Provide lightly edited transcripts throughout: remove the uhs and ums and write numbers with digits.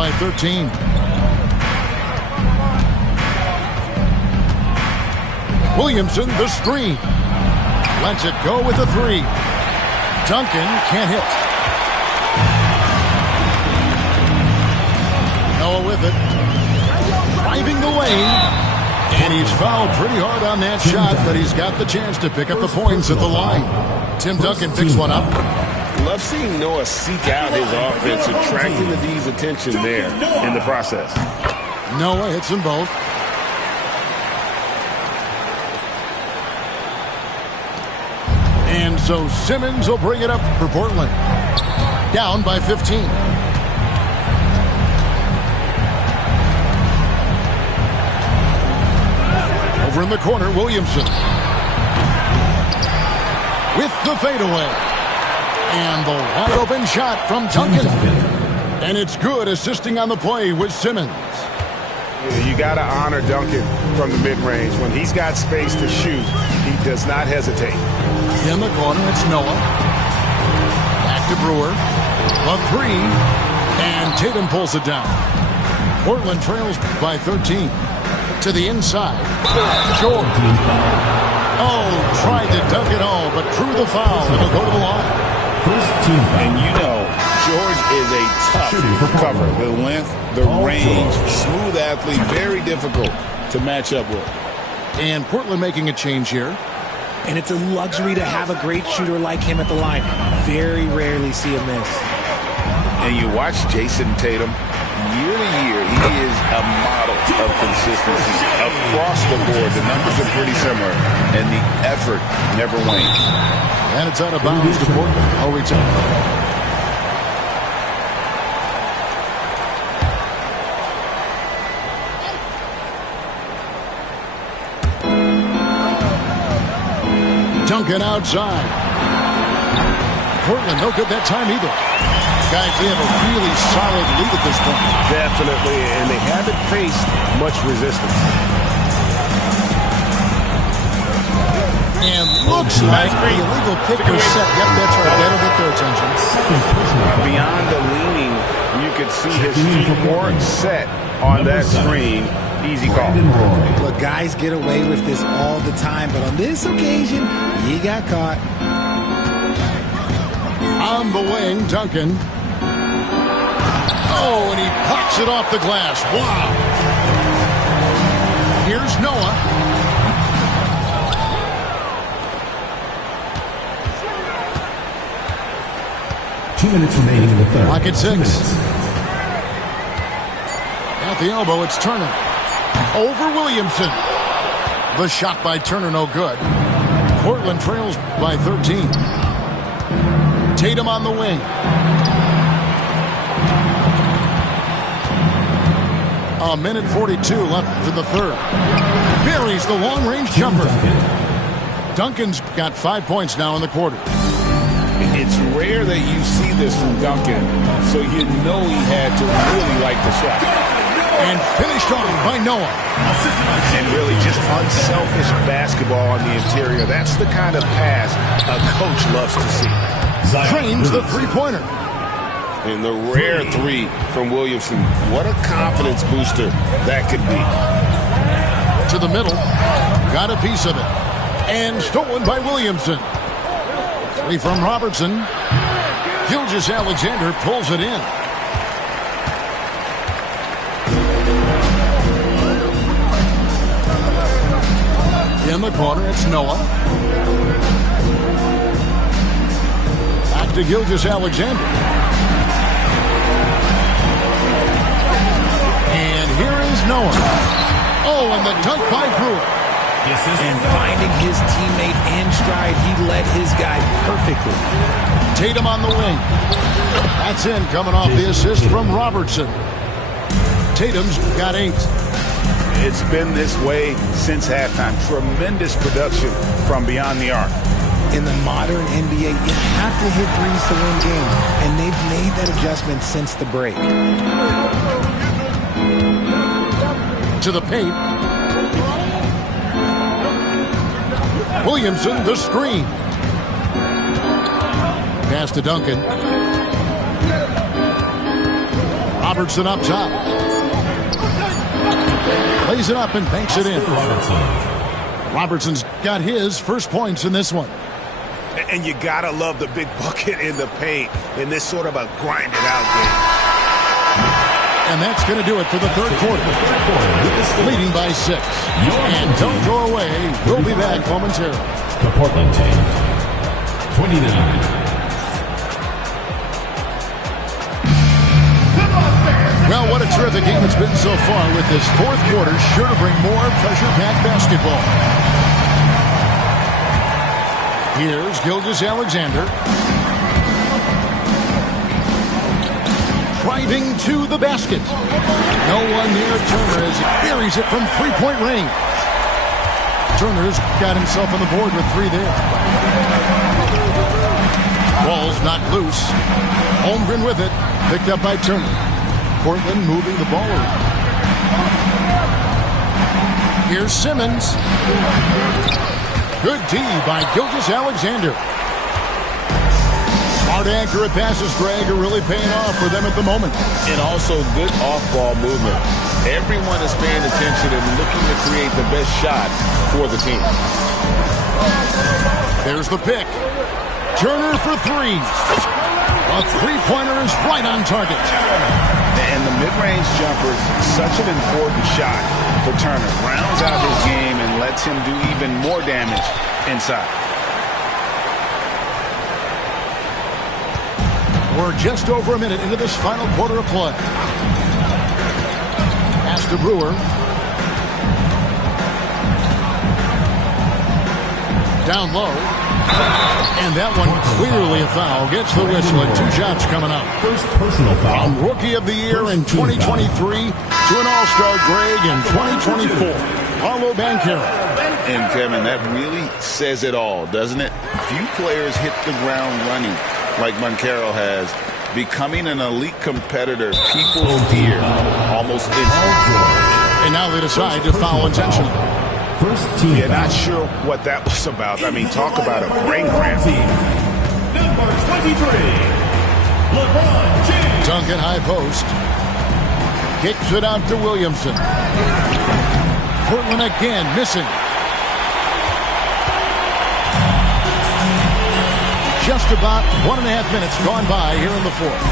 by 13. Williamson, the screen. Lets it go with the three. Duncan can't hit. Noah with it. Driving the lane. And he's fouled pretty hard on that shot, but he's got the chance to pick up the points at the line. Tim Duncan picks one up. Love seeing Noah seek out his offense, attracting the D's attention there in the process. Noah hits them both. And so Simmons will bring it up for Portland. Down by 15. Over in the corner, Williamson. With the fadeaway. And the wide open shot from Duncan. And it's good, assisting on the play with Simmons. You got to honor Duncan from the mid-range. When he's got space to shoot, he does not hesitate. In the corner, it's Noah. Back to Brewer. A three. And Tatum pulls it down. Portland trails by 13. To the inside. George. Oh, tried to dunk it all, but drew the foul. It'll go to the line. And you know, George is a tough cover. The length, the range, smooth athlete, very difficult to match up with. And Portland making a change here. And it's a luxury to have a great shooter like him at the line. Very rarely see a miss. And you watch Jason Tatum, year to year, he is a model of consistency. Across the board, the numbers are pretty similar, and the effort never wanes. And it's out of bounds to Portland. I'll return. Duncan outside. Portland no good that time either. Guys, they have a really solid lead at this point. Definitely, and they haven't faced much resistance. And looks like the illegal kick was set. Yep, that's right. That'll get their attention. Beyond the leaning, you could see his feet weren't set on that screen. Easy call. Look, guys get away with this all the time, but on this occasion, he got caught. On the wing, Duncan. Oh, and he pops it off the glass. Wow. Here's Noah. Two minutes remaining in the third. Clock at 6. At the elbow, it's Turner. Over Williamson. The shot by Turner, no good. Portland trails by 13. Tatum on the wing. A minute 42 left for the third. Buries the long-range jumper. Duncan's got 5 points now in the quarter. It's rare that you see this from Duncan, so you know he had to really like the shot. And finished off by Noah. And really just unselfish basketball on the interior. That's the kind of pass a coach loves to see. Trains the three-pointer. And the rare three from Williamson. What a confidence booster that could be. To the middle. Got a piece of it. And stolen by Williamson. Three from Robertson. Gilgeous-Alexander pulls it in. In the corner, it's Noah. Back to Gilgeous-Alexander. And here is Noah. Oh, and the dunk by Brewer. And finding his teammate in stride, he led his guy perfectly. Tatum on the wing. That's in, coming off the assist from Robertson. Tatum's got 8. It's been this way since halftime. Tremendous production from beyond the arc. In the modern NBA, you have to hit threes to win games, and they've made that adjustment since the break. To the paint. Williamson, the screen. Pass to Duncan. Robertson up top. Plays it up and banks it in. Robertson's got his first points in this one. And you gotta love the big bucket in the paint in this sort of a grind-it-out game. And that's going to do it for the third quarter. Leading by 6. And don't go away. We'll be back momentarily. The Portland team, 29. Well, what a terrific game it's been so far, with this fourth quarter sure to bring more pressure-packed basketball. Here's Gilgeous-Alexander. Driving to the basket. No one near Turner as he buries it from three-point range. Turner's got himself on the board with 3 there. Ball's knocked loose. Holmgren with it. Picked up by Turner. Portland moving the ball around. Here's Simmons. Good D by Gilgeous-Alexander. Smart, accurate passes, Greg, are really paying off for them at the moment. And also good off-ball movement. Everyone is paying attention and looking to create the best shot for the team. There's the pick. Turner for 3. A three-pointer is right on target. And the mid-range jumper is such an important shot for Turner. Rounds out his game and lets him do even more damage inside. We're just over a minute into this final quarter of play. Pass to Brewer. Down low. And that one clearly a foul. Gets the whistle and 2 shots coming up. First personal foul. From Rookie of the Year in 2023 to an All-Star Greg in 2024. Paolo Banchero. And Kevin, that really says it all, doesn't it? Few players hit the ground running like Banchero has, becoming an elite competitor people fear almost instantly. And now they decide to foul intentionally. First team. Yeah, not sure what that was about. I mean, talk about a brain cramp. Number 23, LeBron James. Duncan high post. Kicks it out to Williamson. Portland again missing. Just about 1.5 minutes gone by here in the fourth.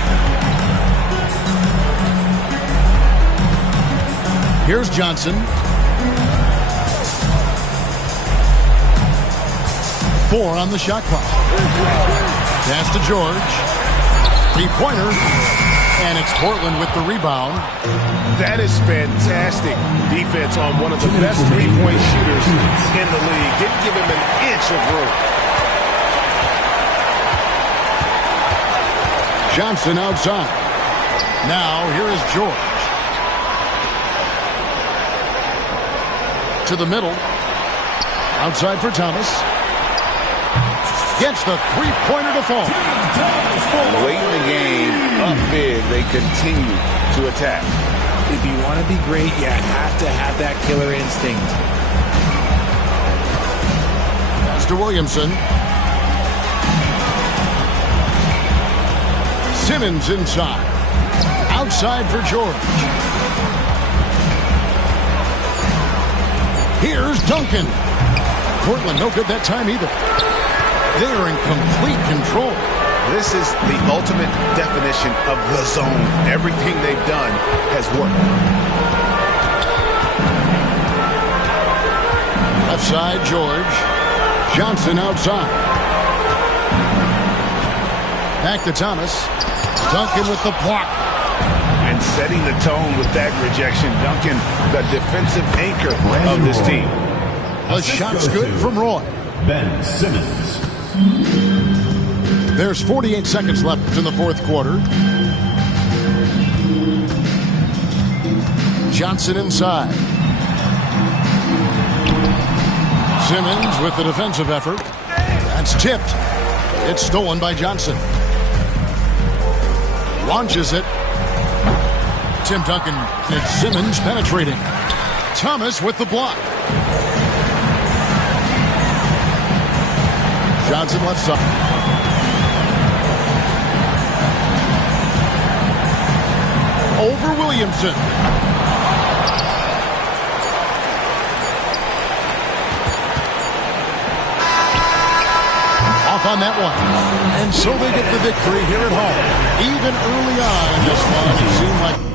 Here's Johnson. 4 on the shot clock. Pass to George. 3-pointer. And it's Portland with the rebound. That is fantastic defense on one of the best three-point shooters in the league. Didn't give him an inch of room. Johnson outside. Now here is George. To the middle. Outside for Thomas. Gets the three-pointer to fall. Late in the game, up big, they continue to attack. If you want to be great, you have to have that killer instinct. Pass to Williamson. Simmons inside. Outside for George. Here's Duncan. Portland no good that time either. They're in complete control. This is the ultimate definition of the zone. Everything they've done has worked. Left side, George. Johnson outside. Back to Thomas. Duncan with the block. And setting the tone with that rejection. Duncan, the defensive anchor of this team. The shot's good from Roy. Ben Simmons. There's 48 seconds left in the fourth quarter. Johnson inside. Simmons with the defensive effort. That's tipped. It's stolen by Johnson. Launches it. Tim Duncan and Simmons penetrating. Thomas with the block. Johnson left side. over Williamson. Off on that one. And so they get the victory here at home. Even early on in this one, it seemed like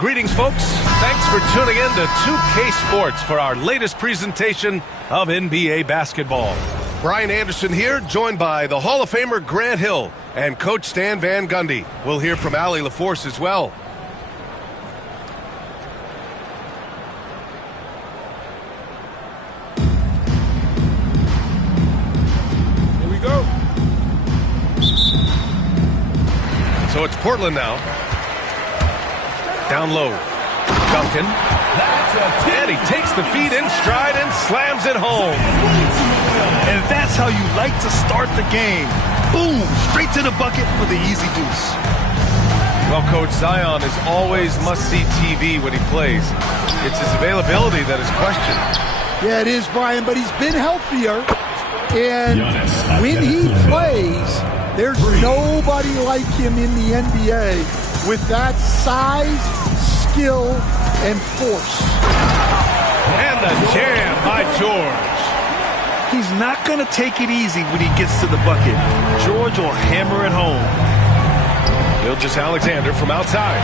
Greetings, folks. Thanks for tuning in to 2K Sports for our latest presentation of NBA basketball. Brian Anderson here, joined by the Hall of Famer Grant Hill and Coach Stan Van Gundy. We'll hear from Allie LaForce as well. Here we go. So it's Portland now. Down low. Duncan. And he takes the feed in stride and slams it home. And that's how you like to start the game. Boom! Straight to the bucket for the easy deuce. Well, Coach, Zion is always must-see TV when he plays. It's his availability that is questioned. Yeah, it is, Brian, but he's been healthier. And when he plays, there's nobody like him in the NBA with that size, skill, and force. And the jam by George. He's not going to take it easy when he gets to the bucket. George will hammer it home. Gilgeous-Alexander from outside.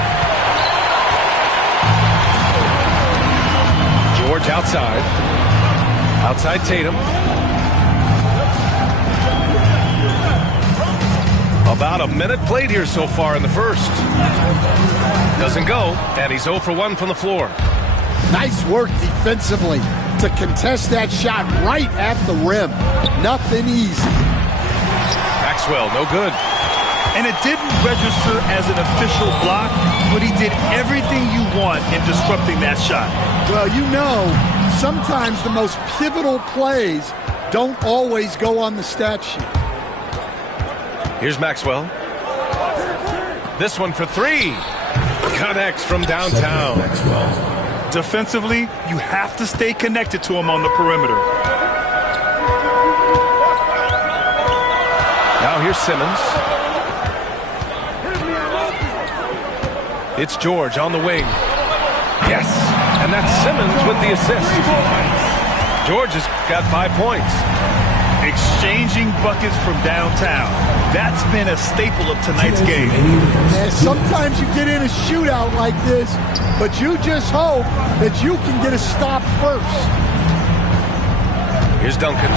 George outside. Outside Tatum. About a minute played here so far in the first. Doesn't go, and he's 0 for 1 from the floor. Nice work defensively to contest that shot right at the rim. Nothing easy. Maxwell, no good. And it didn't register as an official block, but he did everything you want in disrupting that shot. Well, you know, sometimes the most pivotal plays don't always go on the stat sheet. Here's Maxwell. This one for three. Connects from downtown. Defensively, you have to stay connected to him on the perimeter. Now here's Simmons. It's George on the wing. Yes, and that's Simmons with the assist. George has got 5 points. Exchanging buckets from downtown. That's been a staple of tonight's game. And sometimes you get in a shootout like this, but you just hope that you can get a stop first. Here's Duncan.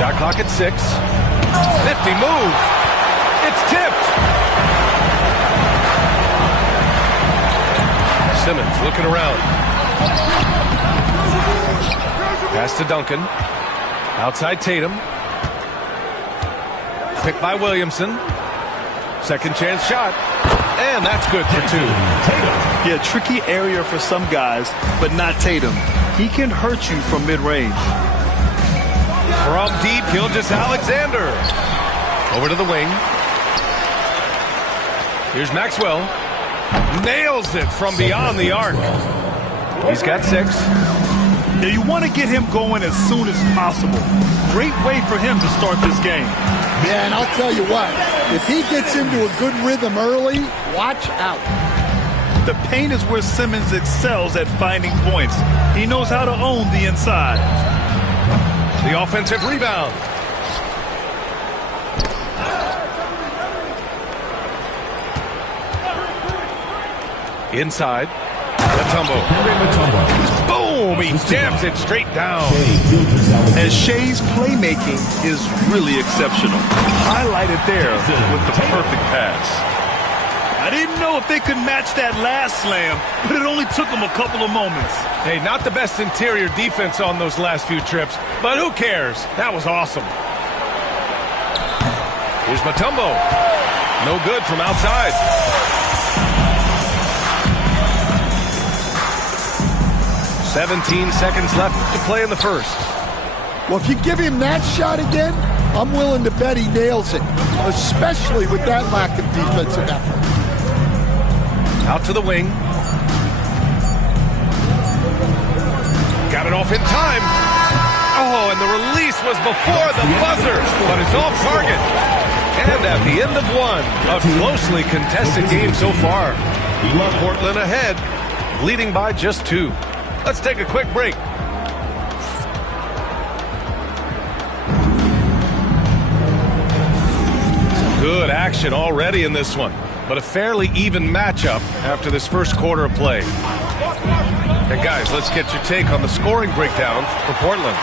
Shot clock at 6. 50 move. It's tipped. Simmons looking around. Pass to Duncan. Outside Tatum. Picked by Williamson. Second chance shot. And that's good for 2. Yeah, tricky area for some guys, but not Tatum. He can hurt you from mid-range. From deep, Gilgeous-Alexander. Over to the wing. Here's Maxwell. Nails it from beyond the arc. He's got 6. Now you want to get him going as soon as possible. Great way for him to start this game. Yeah, and I'll tell you what, if he gets into a good rhythm early, watch out. The paint is where Simmons excels at finding points. He knows how to own the inside. The offensive rebound. Inside. Mutombo. Boom! He jams it straight down. And Shea's playmaking is really exceptional. Highlighted there with the perfect pass. I didn't know if they could match that last slam, but it only took them a couple of moments. Hey, not the best interior defense on those last few trips, but who cares? That was awesome. Here's Mutombo. No good from outside. 17 seconds left to play in the first. Well, if you give him that shot again, I'm willing to bet he nails it, especially with that lack of defensive effort. Out to the wing. Got it off in time. Oh, and the release was before the buzzer, but it's off target. And at the end of one, a closely contested game so far. Portland ahead, leading by just 2. Let's take a quick break. Good action already in this one, but a fairly even matchup after this first quarter of play. And guys, let's get your take on the scoring breakdown for Portland.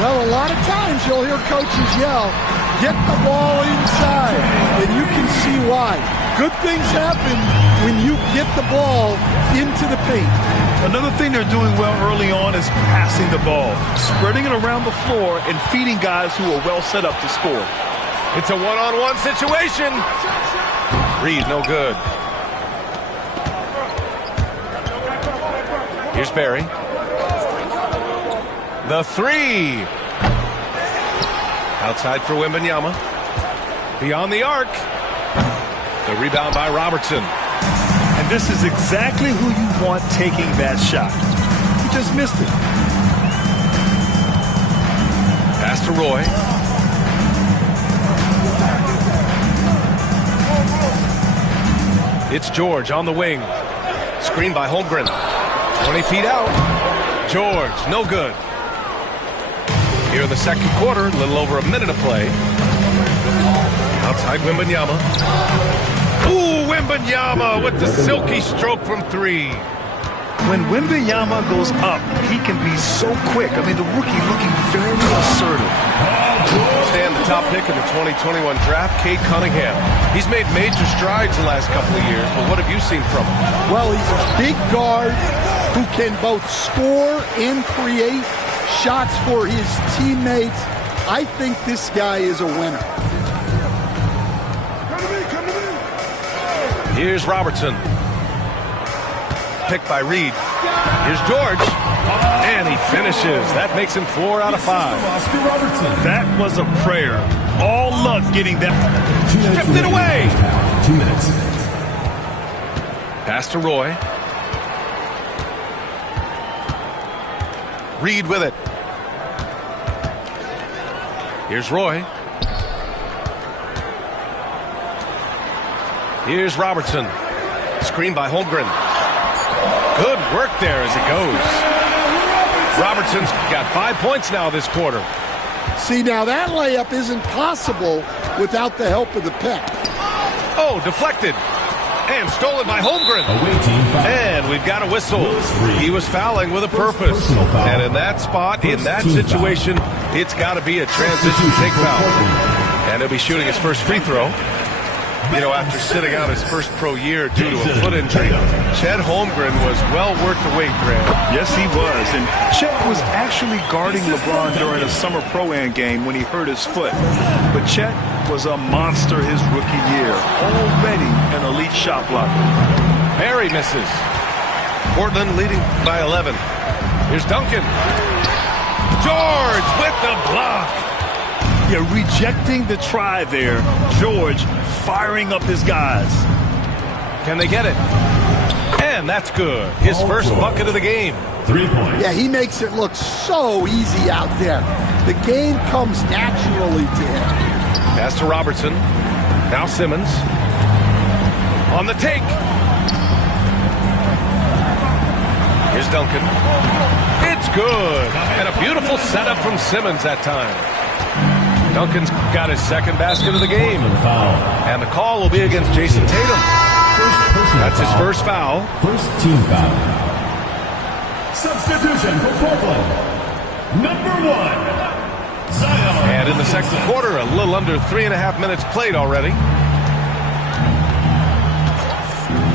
Well, a lot of times you'll hear coaches yell, get the ball inside, and you can see why. Good things happen when you get the ball into the paint. Another thing they're doing well early on is passing the ball, spreading it around the floor and feeding guys who are well set up to score. It's a one-on-one situation. Reed, no good. Here's Barry. The 3. Outside for Wembanyama. Beyond the arc. The rebound by Robertson. And this is exactly who you want taking that shot. He just missed it. Pass to Roy. It's George on the wing. Screen by Holmgren. 20 feet out. George, no good. Here in the second quarter, a little over a minute of play. Outside Wembanyama. Ooh, Wembanyama with the silky stroke from 3. When Wembanyama goes up, he can be so quick. I mean, the rookie looking very assertive. Stand the top pick in the 2021 draft, Cade Cunningham. He's made major strides the last couple of years, but what have you seen from him? Well, he's a big guard who can both score and create shots for his teammates. I think this guy is a winner. Here's Robertson. Picked by Reed. Here's George. And he finishes. That makes him 4 out of 5. That was a prayer. All luck getting that. Stripped it away. 2 minutes. Pass to Roy. Reed with it. Here's Roy. Here's Robertson. Screen by Holmgren. Good work there as it goes. Robertson's got 5 points now this quarter. See, now that layup isn't possible without the help of the pick. Oh, deflected. And stolen by Holmgren. And we've got a whistle. He was fouling with a purpose. And in that spot, in that situation, it's got to be a transition take foul. And he'll be shooting his first free throw. You know, after sitting out his first pro year due to a foot injury, Chet Holmgren was well worth the wait, Grant. Yes, he was. And Chet was actually guarding LeBron during a summer Pro-Am game when he hurt his foot. But Chet was a monster his rookie year. Already an elite shot blocker. Barry misses. Portland leading by 11. Here's Duncan. George with the block. Yeah, rejecting the try there. George firing up his guys. Can they get it? And that's good. His first bucket of the game. 3 points. Yeah, he makes it look so easy out there. The game comes naturally to him. Pass to Robertson. Now Simmons. On the take. Here's Duncan. It's good. And a beautiful setup from Simmons that time. Duncan's got his second basket of the game. And the call will be against Jason Tatum. That's his first foul. First team foul. Substitution for Portland. Number 1, Zion. And in the second quarter, a little under 3.5 minutes played already.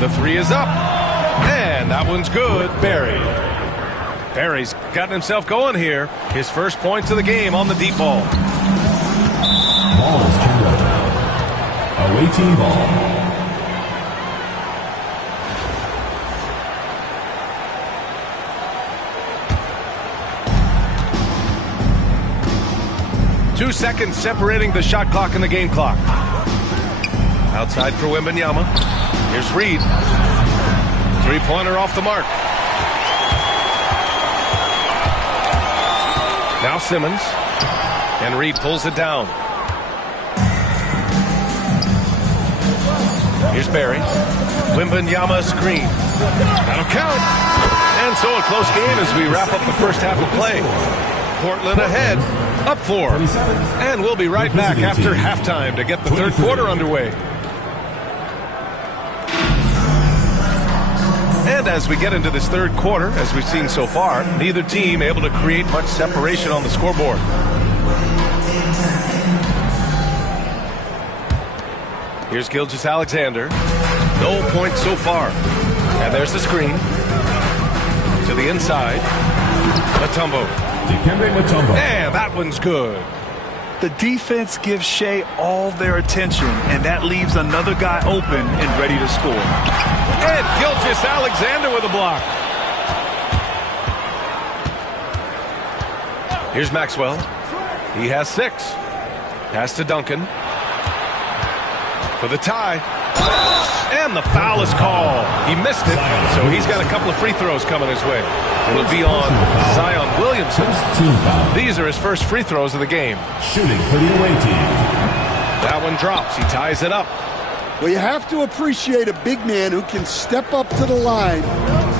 The 3 is up. And that one's good. Barry. Barry's gotten himself going here. His first points of the game on the deep ball. Ball is turned over. Away team ball. 2 seconds separating the shot clock and the game clock. Outside for Wembanyama. Here's Reed. Three-pointer off the mark. Now Simmons. And Reed pulls it down. Here's Barry. Wembanyama screen. That'll count. And so a close game as we wrap up the first half of play. Portland ahead, up 4. And we'll be right back after halftime to get the third quarter underway. And as we get into this third quarter, as we've seen so far, neither team able to create much separation on the scoreboard. Here's Gilgeous-Alexander. No points so far. And there's the screen. To the inside. Mutombo. And that one's good. The defense gives Shea all their attention, and that leaves another guy open and ready to score. And Gilgeous-Alexander with a block. Here's Maxwell. He has 6. Pass to Duncan. For the tie. And the foul is called. He missed it, so he's got a couple of free throws coming his way. It'll be on Zion Williamson. These are his first free throws of the game. Shooting for the away team. That one drops. He ties it up. Well, you have to appreciate a big man who can step up to the line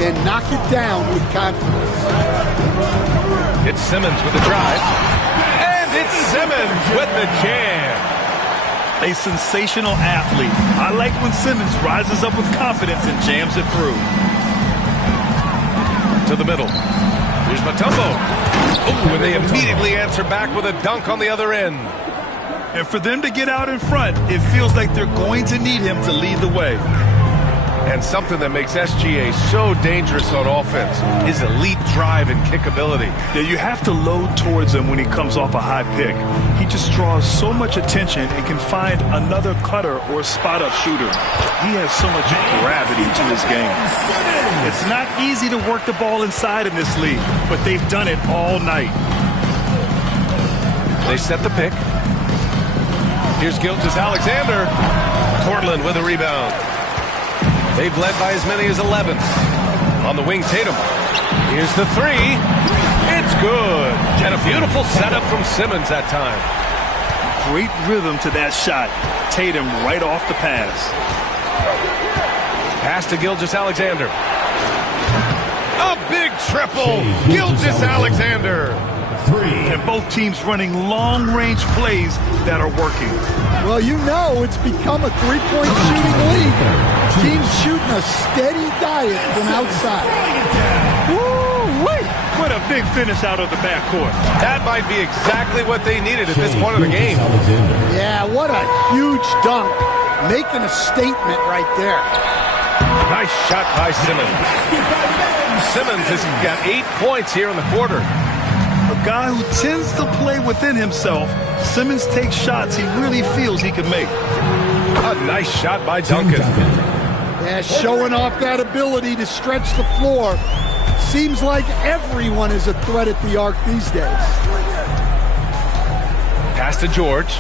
and knock it down with confidence. It's Simmons with the drive. And it's Simmons with the jam. A sensational athlete. I like when Simmons rises up with confidence and jams it through. To the middle. Here's Mutombo. Oh, and they immediately answer back with a dunk on the other end. And for them to get out in front, it feels like they're going to need him to lead the way. And something that makes SGA so dangerous on offense is elite drive and kick ability. Yeah, you have to load towards him when he comes off a high pick. He just draws so much attention and can find another cutter or spot-up shooter. He has so much gravity to his game. It's not easy to work the ball inside in this league, but they've done it all night. They set the pick. Here's Gilgeous-Alexander. Portland with a rebound. They've led by as many as 11. On the wing, Tatum. Here's the 3. It's good. And a beautiful setup from Simmons that time. Great rhythm to that shot. Tatum right off the pass. Pass to Gilgeous-Alexander. A big triple. Gilgeous-Alexander. 3. And both teams running long-range plays that are working. Well, you know it's become a three-point shooting league. Teams shooting a steady diet from outside. Woo-wee! What a big finish out of the backcourt. That might be exactly what they needed at this point of the game. Yeah, what a huge dunk. Making a statement right there. Nice shot by Simmons. Simmons has got 8 points here in the quarter. A guy who tends to play within himself, Simmons takes shots he really feels he can make. A nice shot by Duncan. Yeah, showing off that ability to stretch the floor. Seems like everyone is a threat at the arc these days. Pass to George.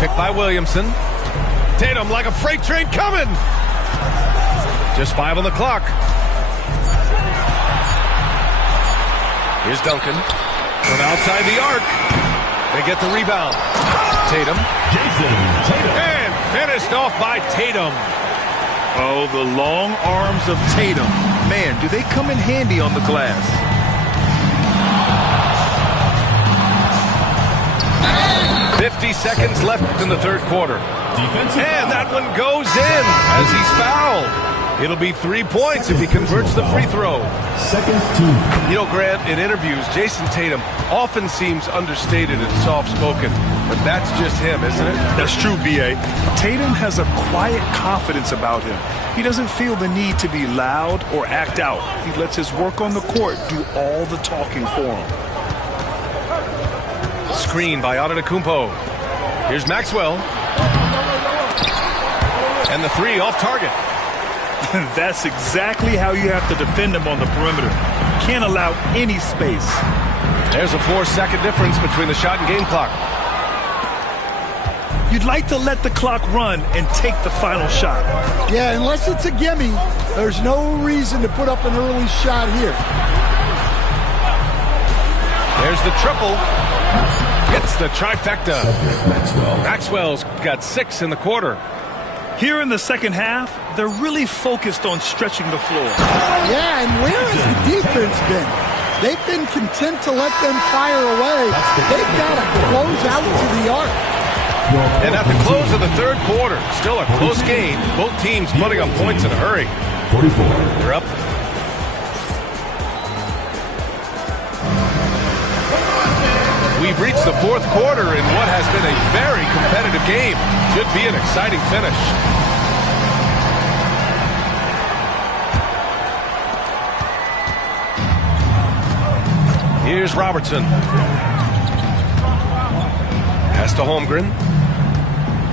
Picked by Williamson. Tatum like a freight train coming. Just 5 on the clock. Here's Duncan from outside the arc. They get the rebound. Tatum. And finished off by Tatum. Oh, the long arms of Tatum. Man, do they come in handy on the glass. .50 seconds left in the third quarter. And that one goes in as he's fouled. It'll be 3 points if he converts the free throw. Second team. You know, Grant, in interviews, Jason Tatum often seems understated and soft-spoken, but that's just him, isn't it? That's true, B.A. Tatum has a quiet confidence about him. He doesn't feel the need to be loud or act out. He lets his work on the court do all the talking for him. Screen by Antetokounmpo. Here's Maxwell. And the 3 off target. That's exactly how you have to defend him on the perimeter. Can't allow any space. There's a 4-second difference between the shot and game clock. You'd like to let the clock run and take the final shot. Yeah, unless it's a gimme, there's no reason to put up an early shot here. There's the triple. Hits the trifecta. Maxwell's got 6 in the quarter. Here in the second half, they're really focused on stretching the floor. Yeah, and where has the defense been? They've been content to let them fire away. They've got to close out to the arc. And at the close of the third quarter, still a close game. Both teams putting up points in a hurry. 44. They're up. We've reached the fourth quarter in what has been a very competitive game. Should be an exciting finish. Here's Robertson. Pass to Holmgren.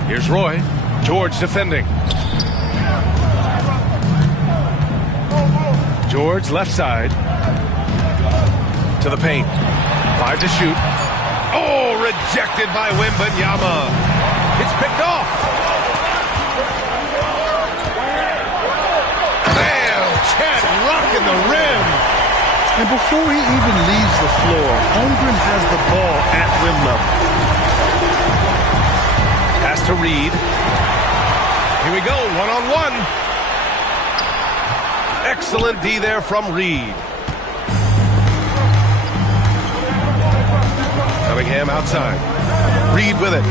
Here's Roy. George defending. George left side. To the paint. 5 to shoot. Oh, rejected by Wembanyama. It's picked off. Bam! Chet rocking the rim. And before he even leaves the floor, Holmgren has the ball at rim level. Pass to Reed. Here we go, one-on-one. Excellent D there from Reed. Cunningham outside. Reed with it.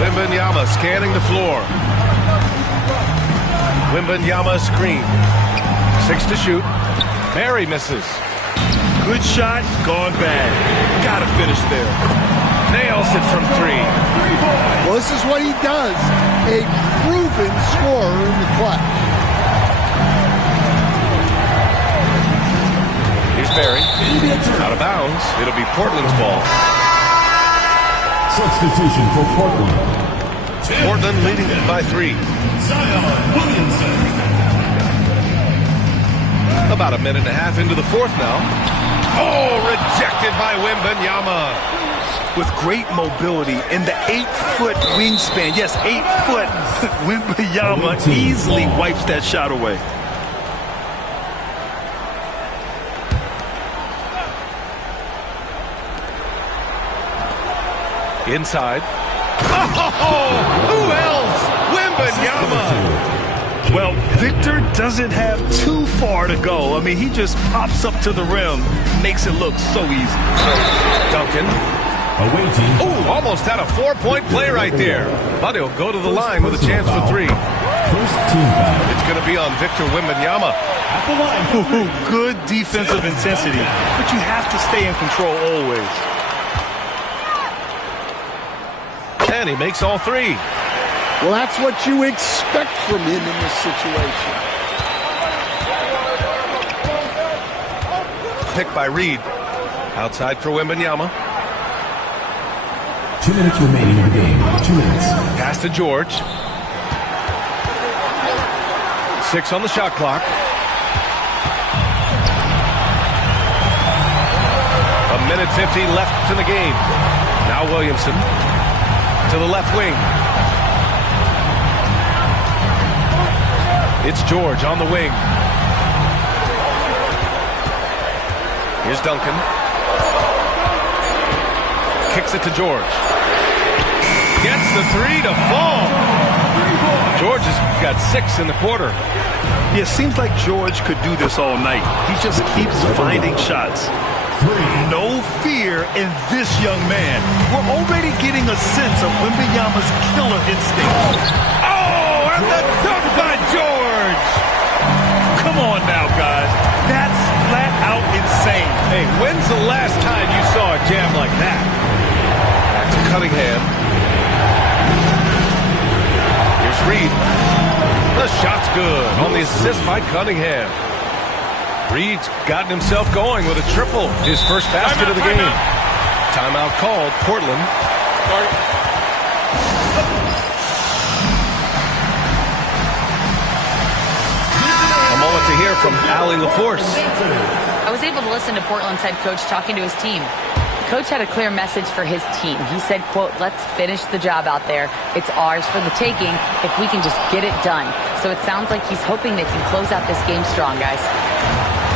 Wembanyama scanning the floor. Wembanyama screen. 6 to shoot. Barry misses. Good shot, gone bad. Gotta finish there. Nails it from 3. Well, this is what he does. A proven scorer in the clutch. Here's Barry. Out of bounds. It'll be Portland's ball. Substitution for Portland. Portland leading by 3. Zion Williamson. About a minute and a half into the fourth now. Oh, rejected by Wembanyama. With great mobility and the 8-foot wingspan. Yes, 8 foot. Wembanyama easily wipes that shot away. Inside. Oh, who else? Wembanyama. Well, Victor doesn't have too far to go. I mean, he just pops up to the rim, makes it look so easy. Duncan. Oh, almost had a 4-point play right there. But he'll go to the line with a chance for 3. It's going to be on Victor Wembanyama. Ooh, good defensive intensity, but you have to stay in control always. And he makes all 3. Well, that's what you expect from him in this situation. Picked by Reed. Outside for Wembanyama. 2 minutes remaining in the game. 2 minutes. Pass to George. 6 on the shot clock. A minute 15 left in the game. Now Williamson to the left wing. It's George on the wing. Here's Duncan. Kicks it to George. Gets the 3 to fall. George has got 6 in the quarter. Yeah, it seems like George could do this all night. He just keeps finding shots. No fear in this young man. We're already getting a sense of Wembanyama's killer instinct. Oh, and the dunk by George! Come on now, guys. That's flat out insane. Hey, when's the last time you saw a jam like that? Back to Cunningham. Here's Reed. The shot's good on the assist by Cunningham. Reed's gotten himself going with a triple. His first basket of the game. Timeout called. Portland. hear from Allie LaForce. I was able to listen to Portland's head coach talking to his team. The coach had a clear message for his team. He said, quote, let's finish the job out there. It's ours for the taking if we can just get it done. So it sounds like he's hoping they can close out this game strong, guys.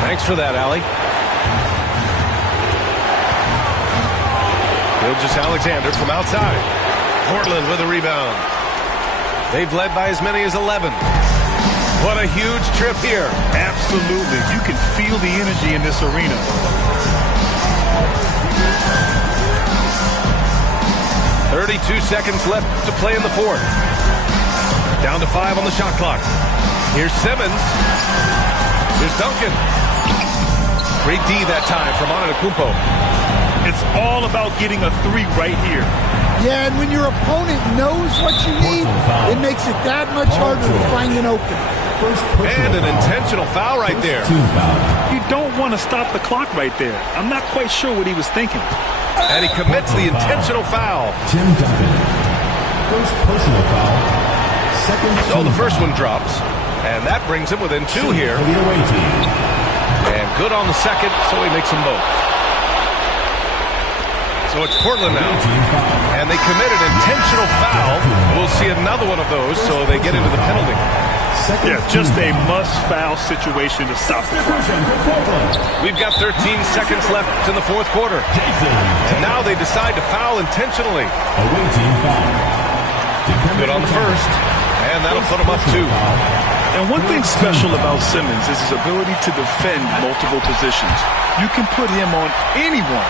Thanks for that, Allie. Gilgeous-Alexander from outside. Portland with a rebound. They've led by as many as 11. What a huge trip here. Absolutely. You can feel the energy in this arena. .32 seconds left to play in the fourth. Down to 5 on the shot clock. Here's Simmons. Here's Duncan. Great D that time from Antetokounmpo. It's all about getting a three right here. Yeah, and when your opponent knows what you need, it makes it that much harder to find an opening. And an intentional foul right there. You don't want to stop the clock right there. I'm not quite sure what he was thinking. And he commits the intentional foul. Tim Duncan. First personal foul. Second. So the first one drops. And that brings him within 2 here. For the away team. And good on the second, so he makes them both. So it's Portland now. And they commit an intentional foul. We'll see another one of those, so they get into the penalty. Yeah, just a must-foul situation to stop the clock. We've got 13 seconds left in the fourth quarter. And now they decide to foul intentionally. Away team foul. Good on the first. And that'll put him up 2. And one thing special about Simmons is his ability to defend multiple positions. You can put him on anyone.